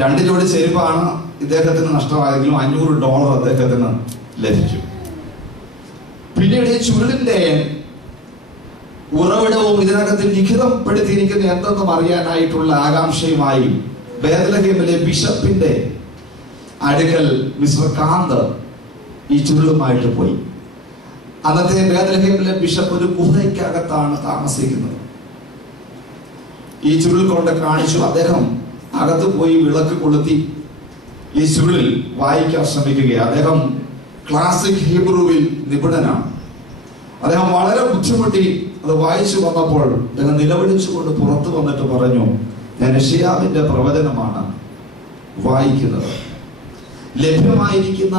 2 ജോഡി ചെരുപ്പാണ് ഇദ്ദേഹത്തിന് നഷ്ടമായെങ്കിലും $500 അദ്ദേഹത്തിന് ലഭിച്ചു. പിന്നീട് ഈ ചുരുളിന്റെ ഉറവിടവും ഇതിനകത്ത് ലിഖിതപ്പെടുത്തിയിരിക്കുന്ന എന്തെന്നും അറിയാനായിട്ടുള്ള ആകാംക്ഷയുമായി ബേത്ലഹേമിലെ ബിഷപ്പിന്റെ അടുക്കൽ മിസ്റ്റർ കാന്ത് ഈ ചുരുളുമായിട്ട് പോയി. അന്നത്തെ ബേത്ലഹേമിലെ ബിഷപ്പ് ഒരു ഗുഹയ്ക്കകത്താണ് താമസിക്കുന്നത്. ഈ ചുരുൾ കൊണ്ട് കാണിച്ചു. അദ്ദേഹം അകത്ത് പോയി വിളക്ക് കൊളുത്തി ഈ ചുരുളിൽ വായിക്കാൻ ശ്രമിക്കുകയാണ്. അദ്ദേഹം ക്ലാസിക് ഹീബ്രുവിൽ നിപുണനാണ്. അദ്ദേഹം വളരെ ബുദ്ധിമുട്ടി അത് വായിച്ചു വന്നപ്പോൾ അദ്ദേഹം നിലവിളിച്ചുകൊണ്ട് പുറത്തു വന്നിട്ട് പറഞ്ഞു, ഞാൻ യെശയ്യാവിന്റെ പ്രവചനമാണ് വായിക്കുന്നത്. ലഭ്യമായിരിക്കുന്ന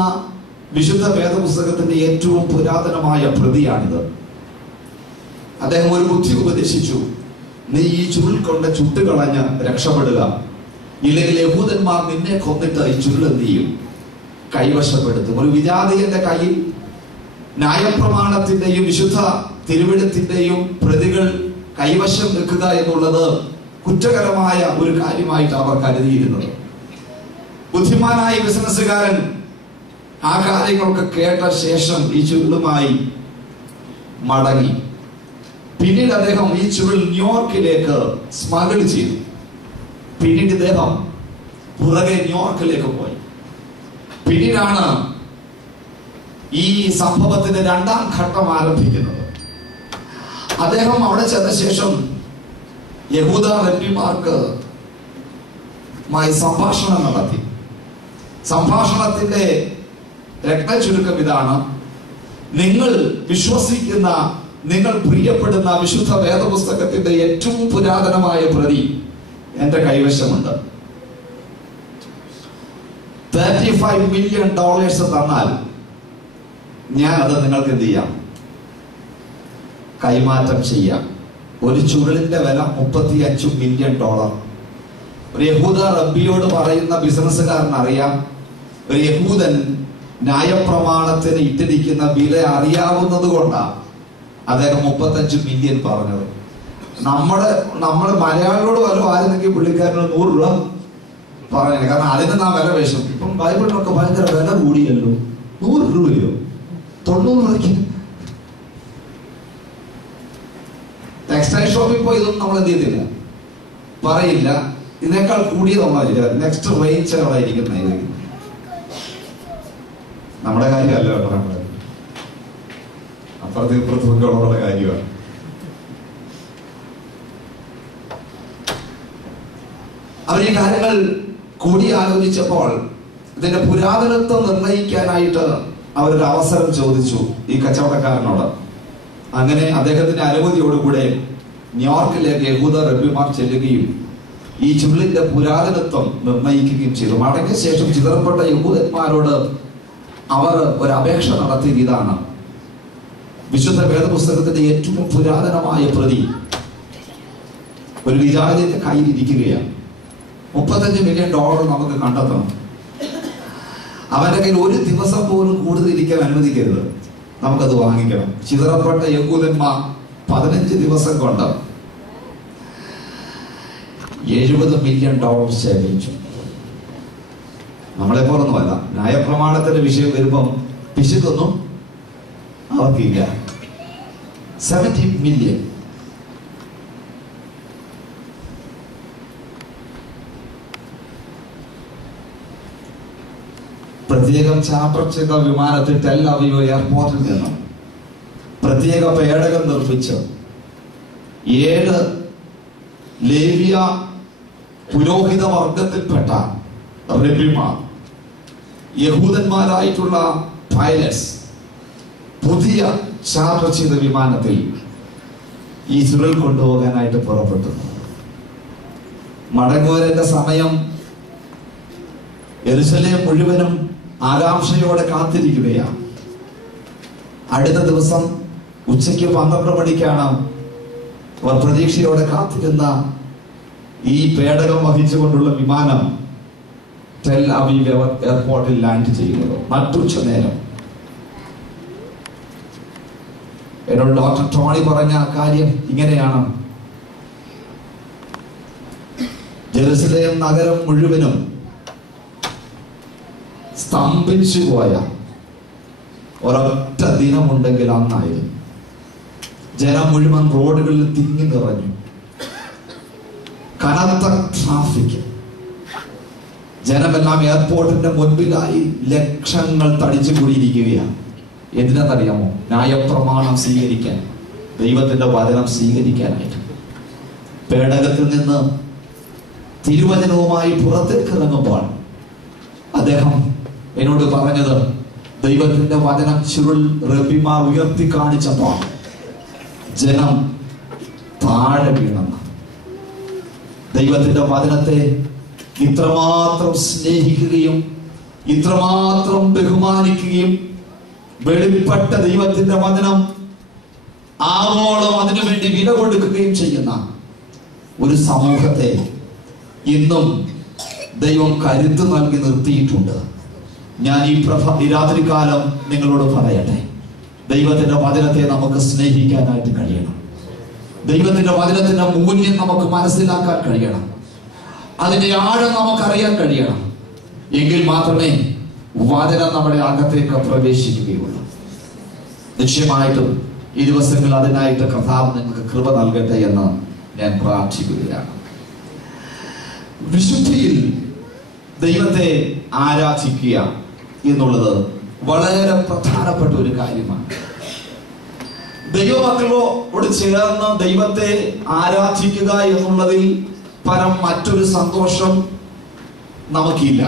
വിശുദ്ധ വേദപുസ്തകത്തിന്റെ ഏറ്റവും പുരാതനമായ പ്രതിയാണിത്. അദ്ദേഹം ഒരു ബുദ്ധി ഉപദേശിച്ചു, നീ ഈ ചുരുൾ കൊണ്ട് ചുട്ടുകളഞ്ഞ് രക്ഷപ്പെടുക, ഇല്ലെങ്കിൽ യഹൂദന്മാർ നിന്നെ കൊന്നിട്ട് ഈ ചുരുൾ എന്ത് ചെയ്യും? കൈവശപ്പെടുത്തും. ഒരു വിജാതീയന്റെ കയ്യിൽ ന്യായപ്രമാണത്തിന്റെയും വിശുദ്ധ തിരുവെഴുത്തിന്റെയും പ്രതികൾ കൈവശം വെക്കുക എന്നുള്ളത് കുറ്റകരമായ ഒരു കാര്യമായിട്ട് അവർ കരുതിയിരുന്നത്. ബുദ്ധിമാനായ ബിസിനസ്സുകാരൻ ആ കാര്യങ്ങളൊക്കെ കേട്ട ശേഷം ഈ ചുരുളുമായി മടങ്ങി. പിന്നീട് അദ്ദേഹം ഈ ചുരുൾ ന്യൂയോർക്കിലേക്ക് സ്മഗിൾ ചെയ്തു. പിന്നീട് ഇദ്ദേഹം പുറകെ ന്യൂയോർക്കിലേക്ക് പോയി. പിന്നീടാണ് ഈ സംഭവത്തിന്റെ 2ാം ഘട്ടം ആരംഭിക്കുന്നത്. അദ്ദേഹം അവിടെ ചെന്ന ശേഷം യഹൂദ റബ്ബിമാർക്ക് സംഭാഷണം നടത്തി. സംഭാഷണത്തിന്റെ രത്നചുരുക്കം ഇതാണ്: നിങ്ങൾ വിശ്വസിക്കുന്ന, നിങ്ങൾ പ്രിയപ്പെടുന്ന വിശുദ്ധ വേദപുസ്തകത്തിന്റെ ഏറ്റവും പുരാതനമായ പ്രതി എന്റെ കൈവശമുണ്ട്. $35 million തന്നാൽ ഞാൻ അത് നിങ്ങൾക്ക് എന്ത് ചെയ്യാം? കൈമാറ്റം ചെയ്യാം. ഒരു ചുരുളിന്റെ വില $35 million. ഒരു യഹൂദ റബ്ബിയോട് പറയുന്ന ബിസിനസ്സുകാരൻ അറിയാം, ഒരു യഹൂദൻ ന്യായപ്രമാണത്തിന് ഇട്ടിരിക്കുന്ന വില അറിയാവുന്നത് കൊണ്ടാണ് അദ്ദേഹം $35 million പറഞ്ഞത്. നമ്മുടെ മലയാളികളോട് വല്ലതും ആയിരുന്നെങ്കിൽ പുള്ളിക്കാരന് $100 പറഞ്ഞു. കാരണം അതിന് നാം വില വേഷം. ഇപ്പം ബൈബിളിനൊക്കെ ഭയങ്കര വില കൂടിയല്ലോ. $100 $90. ടെക്സ്റ്റൈൽ ഷോപ്പിൽ പോയി ഇതൊന്നും നമ്മൾ എന്ത് ചെയ്തില്ല, പറയില്ല. ഇതിനേക്കാൾ കൂടിയതൊന്നും നെക്സ്റ്റ് റേഞ്ച് അവിടെ ഇരിക്കുന്ന നമ്മുടെ കാര്യമല്ല കേട്ടോ, നമ്മുടെ അപ്പുറത്ത് ഇപ്പുറത്തൊക്കെ ഉള്ളവരുടെ കാര്യമാണ്. അവർ ഈ കാര്യങ്ങൾ കൂടി ആലോചിച്ചപ്പോൾ ഇതിന്റെ പുരാതനത്വം നിർണയിക്കാനായിട്ട് അവരൊരു അവസരം ചോദിച്ചു ഈ കച്ചവടക്കാരനോട്. അങ്ങനെ അദ്ദേഹത്തിന്റെ അനുമതിയോടുകൂടെ ന്യൂയോർക്കിലേക്ക് യഹൂദ റബ്ബിമാർ ചെല്ലുകയും ഈ ചുരുളിന്റെ പുരാതനത്വം നിർണയിക്കുകയും ചെയ്തു. മടങ്ങിയ ശേഷം ചിതറപ്പെട്ട യഹൂദന്മാരോട് അവർ ഒരു അപേക്ഷ നടത്തിയത് ഇതാണ്: വിശുദ്ധ വേദപുസ്തകത്തിന്റെ ഏറ്റവും പുരാതനമായ പ്രതി ഒരു വിചാരത്തിന്റെ കയ്യിൽ ഇരിക്കുകയാണ്. $35 million നമുക്ക് കണ്ടെത്തണം. അവന്റെ കയ്യിൽ ഒരു ദിവസം പോലും കൂടുതൽ ഇരിക്കാൻ അനുവദിക്കരുത്. നമുക്കത് വാങ്ങിക്കണം. ചിതറപ്പെട്ട യഹൂദന്മാർ 15 ദിവസം കൊണ്ട് $70 million ശേഖരിച്ചു. നമ്മളെ പോലൊന്നുമല്ല. ന്യായപ്രമാണത്തിന്റെ വിഷയം വരുമ്പം പിശുക്കൊന്നും അവർക്കില്ല. 70 million. പ്രത്യേകം ചാർട്ടർ ചെയ്ത വിമാനത്തിൽ ടെൽ അവീവ് എയർപോർട്ടിൽ നിന്നും പ്രത്യേക പേടകം നിർമ്മിച്ച് 7 ലേവ്യ പുരോഹിത വർഗത്തിൽപ്പെട്ട റബ്ബിമാർ, യഹൂദന്മാരായിട്ടുള്ള പൈലറ്റ്സ് പുതിയ ചാർട്ടർ ചെയ്ത വിമാനത്തിൽ ഈ ചുരുൾ കൊണ്ടുപോകാനായിട്ട് പുറപ്പെട്ടു. മടങ്ങുവരന്റെ സമയം യെരുശലേം മുഴുവനും ആകാംക്ഷയോടെ കാത്തിരിക്കുകയാണ്. അടുത്ത ദിവസം ഉച്ചയ്ക്ക് 12 മണിക്കാണ് അവർ പ്രതീക്ഷയോടെ കാത്തിരുന്ന ഈ പേടകം വഹിച്ചുകൊണ്ടുള്ള വിമാനം ടെൽ അവീവ് എയർപോർട്ടിൽ ലാൻഡ് ചെയ്യുന്നത്. നട്ടുച്ച നേരം എന്നോട് ഡോക്ടർ ടോണി പറഞ്ഞ കാര്യം ഇങ്ങനെയാണ്: ജെറുസലേം നഗരം മുഴുവനും സ്തംഭിച്ചു പോയ ഒരൊറ്റ ദിനമുണ്ടെങ്കിൽ അന്നായിരുന്നു. ജനം മുഴുവൻ റോഡുകളിൽ തിങ്ങി നിറഞ്ഞു. കനത്ത ട്രാഫിക്. ജനമെല്ലാം എയർപോർട്ടിന്റെ മുൻപിലായി ലക്ഷങ്ങൾ തടിച്ചു കൂടിയിരിക്കുകയാണ്. എന്തിനാണെന്നറിയാമോ? ന്യായപ്രമാണം സ്വീകരിക്കാൻ, ദൈവത്തിന്റെ വചനം സ്വീകരിക്കാനായിട്ട്. പേടകത്തിൽ നിന്ന് തിരുവചനവുമായി പുറത്തേക്ക് ഇറങ്ങുമ്പോൾ അദ്ദേഹം എന്നോട് പറഞ്ഞത്, ദൈവത്തിന്റെ വചനം ചുരുൾ റബിമാർ ഉയർത്തി കാണിച്ചപ്പോൾ ജനം താഴെ വീണെന്ന്. ദൈവത്തിന്റെ വചനത്തെ ഇത്രമാത്രം സ്നേഹിക്കുകയും ഇത്രമാത്രം ബഹുമാനിക്കുകയും വെളിപ്പെട്ട ദൈവത്തിന്റെ വചനം ആവോളം അതിനുവേണ്ടി വില കൊടുക്കുകയും ചെയ്യുന്ന ഒരു സമൂഹത്തെ ഇന്നും ദൈവം കരുത്ത് നൽകി നിർത്തിയിട്ടുണ്ട്. ഞാൻ ഈ രാത്രികാലം നിങ്ങളോട് പറയട്ടെ, ദൈവത്തിന്റെ വചനത്തെ നമുക്ക് സ്നേഹിക്കാനായിട്ട് കഴിയണം. ദൈവത്തിന്റെ വചനത്തിന്റെ മൂല്യം നമുക്ക് മനസ്സിലാക്കാൻ കഴിയണം. അതിന്റെ ആഴം നമുക്കറിയാൻ കഴിയണം. എങ്കിൽ മാത്രമേ വചനം നമ്മുടെ അകത്തേക്ക് പ്രവേശിക്കുകയുള്ളൂ. നിശ്ചയമായിട്ടും ഈ ദിവസങ്ങൾ അതിനായിട്ട് കർത്താവ് നിങ്ങൾക്ക് കൃപ നൽകട്ടെ എന്ന് ഞാൻ പ്രാർത്ഥിക്കുകയാണ്. വിശുദ്ധിയിൽ ദൈവത്തെ ആരാധിക്കുക എന്നുള്ളത് വളരെ പ്രധാനപ്പെട്ട ഒരു കാര്യമാണ്. ദൈവമക്കളോട് ചേർന്ന് ദൈവത്തെ ആരാധിക്കുക എന്നുള്ളതിൽ പരം മറ്റൊരു സന്തോഷം നമുക്കില്ല.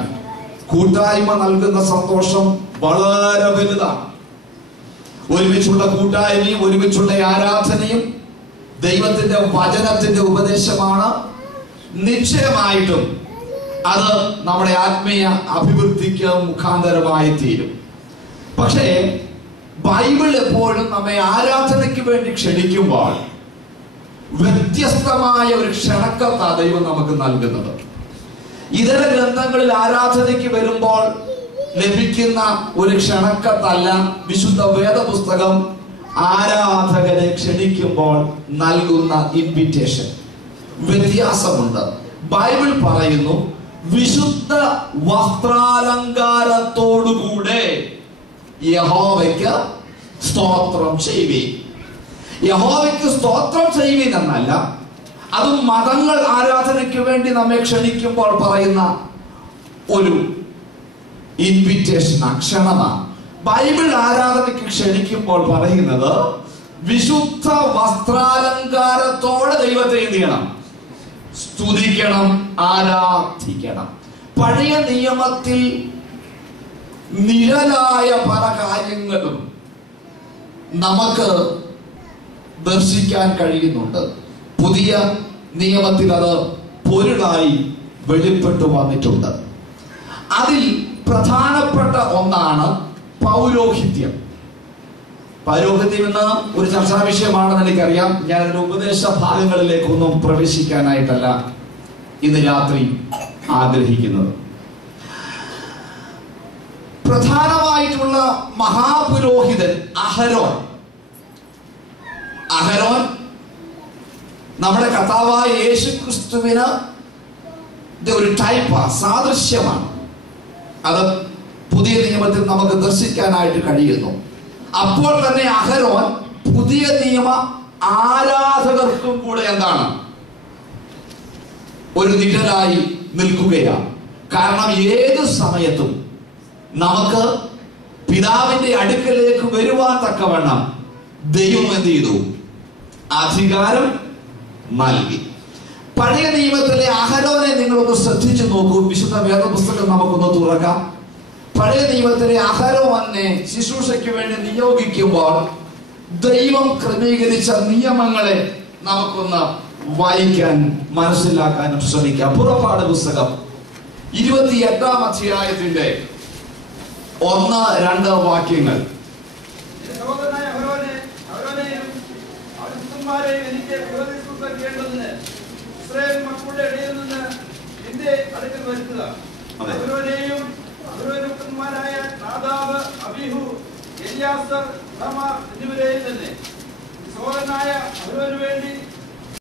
കൂട്ടായ്മ നൽകുന്ന സന്തോഷം വളരെ വലുതാണ്. ഒരുമിച്ചുള്ള കൂട്ടായ്മയും ഒരുമിച്ചുള്ള ആരാധനയും ദൈവത്തിന്റെ വചനത്തിന്റെ ഉപദേശമാണ്. നിശ്ചയമായിട്ടും അത് നമ്മുടെ ആത്മീയ അഭിവൃദ്ധിക്ക് മുഖാന്തരമായി തീരും. പക്ഷേ ബൈബിൾ എപ്പോഴും നമ്മെ ആരാധനയ്ക്ക് വേണ്ടി ക്ഷണിക്കുമ്പോൾ വ്യത്യസ്തമായ ഒരു ക്ഷണക്കത്താ ദൈവം നമുക്ക് നൽകുന്നത്. ഇതര ഗ്രന്ഥങ്ങളിൽ ആരാധനയ്ക്ക് വരുമ്പോൾ ലഭിക്കുന്ന ഒരു ക്ഷണക്കത്തല്ല വിശുദ്ധ വേദപുസ്തകം ആരാധകരെ ക്ഷണിക്കുമ്പോൾ നൽകുന്ന ഇൻവിറ്റേഷൻ. വ്യത്യാസമുണ്ട്. ബൈബിൾ പറയുന്നു, വിശുദ്ധ വസ്ത്രാലങ്കാരത്തോടുകൂടെ യഹോവയ്ക്ക് സ്തോത്രം ചെയ്യുവീൻ. യഹോവയ്ക്ക് സ്തോത്രം ചെയ്യുവീൻ എന്നല്ല, അത് മതങ്ങൾ ആരാധനയ്ക്ക് വേണ്ടി നമ്മെ ക്ഷണിക്കുമ്പോൾ പറയുന്ന ഒരു ഇൻവിറ്റേഷൻ, ക്ഷണമാണ്. ബൈബിൾ ആരാധനയ്ക്ക് ക്ഷണിക്കുമ്പോൾ പറയുന്നത് വിശുദ്ധ വസ്ത്രാലങ്കാരത്തോടെ ദൈവത്തെ എന്ത് ചെയ്യണം? സ്തുതിക്കണം, ആരാധിക്കണം. പഴയ നിയമത്തിൽ നിഴലായ പല കാര്യങ്ങളും നമുക്ക് ദർശിക്കാൻ കഴിയുന്നുണ്ട്. പുതിയ നിയമത്തിൽ അത് പൊരുളായി വെളിപ്പെട്ടു വന്നിട്ടുണ്ട്. അതിൽ പ്രധാനപ്പെട്ട ഒന്നാണ് പൗരോഹിത്യം. പൗരോഹിത്യം എന്ന ഒരു ചർച്ചാ വിഷയമാണെന്ന് എനിക്കറിയാം. ഞാൻ അതിന്റെ ഉപദേശ ഭാഗങ്ങളിലേക്കൊന്നും പ്രവേശിക്കാനായിട്ടല്ല ഇന്ന് രാത്രി ആഗ്രഹിക്കുന്നത്. പ്രധാനമായിട്ടുള്ള മഹാപുരോഹിതൻ അഹരോൻ. അഹരോൻ നമ്മുടെ കർത്താവായ യേശുക്രിസ്തുവിന് ഒരു ടൈപ്പാണ്, സാദൃശ്യമാണ്. അത് പുതിയ നിയമത്തിൽ നമുക്ക് ദർശിക്കാനായിട്ട് കഴിയുന്നു. അപ്പോൾ തന്നെ അഹരോൻ പുതിയ നിയമ ആരാധകർക്കും കൂടെ എന്താണ്? ഒരു നിഴലായി നിൽക്കുകയാണ്. കാരണം ഏത് സമയത്തും നമുക്ക് പിതാവിന്റെ അടുക്കലേക്ക് വരുവാൻ തക്കവണ്ണം ദൈവം എന്ത് ചെയ്തു? അധികാരം നൽകി. പഴയ നിയമത്തിലെ അഹരോനെ നിങ്ങളൊന്ന് ശ്രദ്ധിച്ചു നോക്കൂ. വിശുദ്ധ വേദപുസ്തകം നമുക്കൊന്ന് തുറക്കാം. പഴയ നിയമത്തിലെ അഹരോനെ ശുശ്രൂഷയ്ക്ക് വേണ്ടി നിയോഗിക്കുമ്പോൾ ദൈവം ക്രമീകരിച്ച നിയമങ്ങളെ നമുക്കൊന്ന് വായിക്കാൻ മനസ്സിലാക്കാനും ശ്രമിക്കാം. പുറപ്പാട് പുസ്തകം 28-ാം അധ്യായത്തിന്റെ 1-2 വാക്യങ്ങൾ. എന്നിവരെയും തന്നെ സഹോദരനായ അഹരോന് വേണ്ടി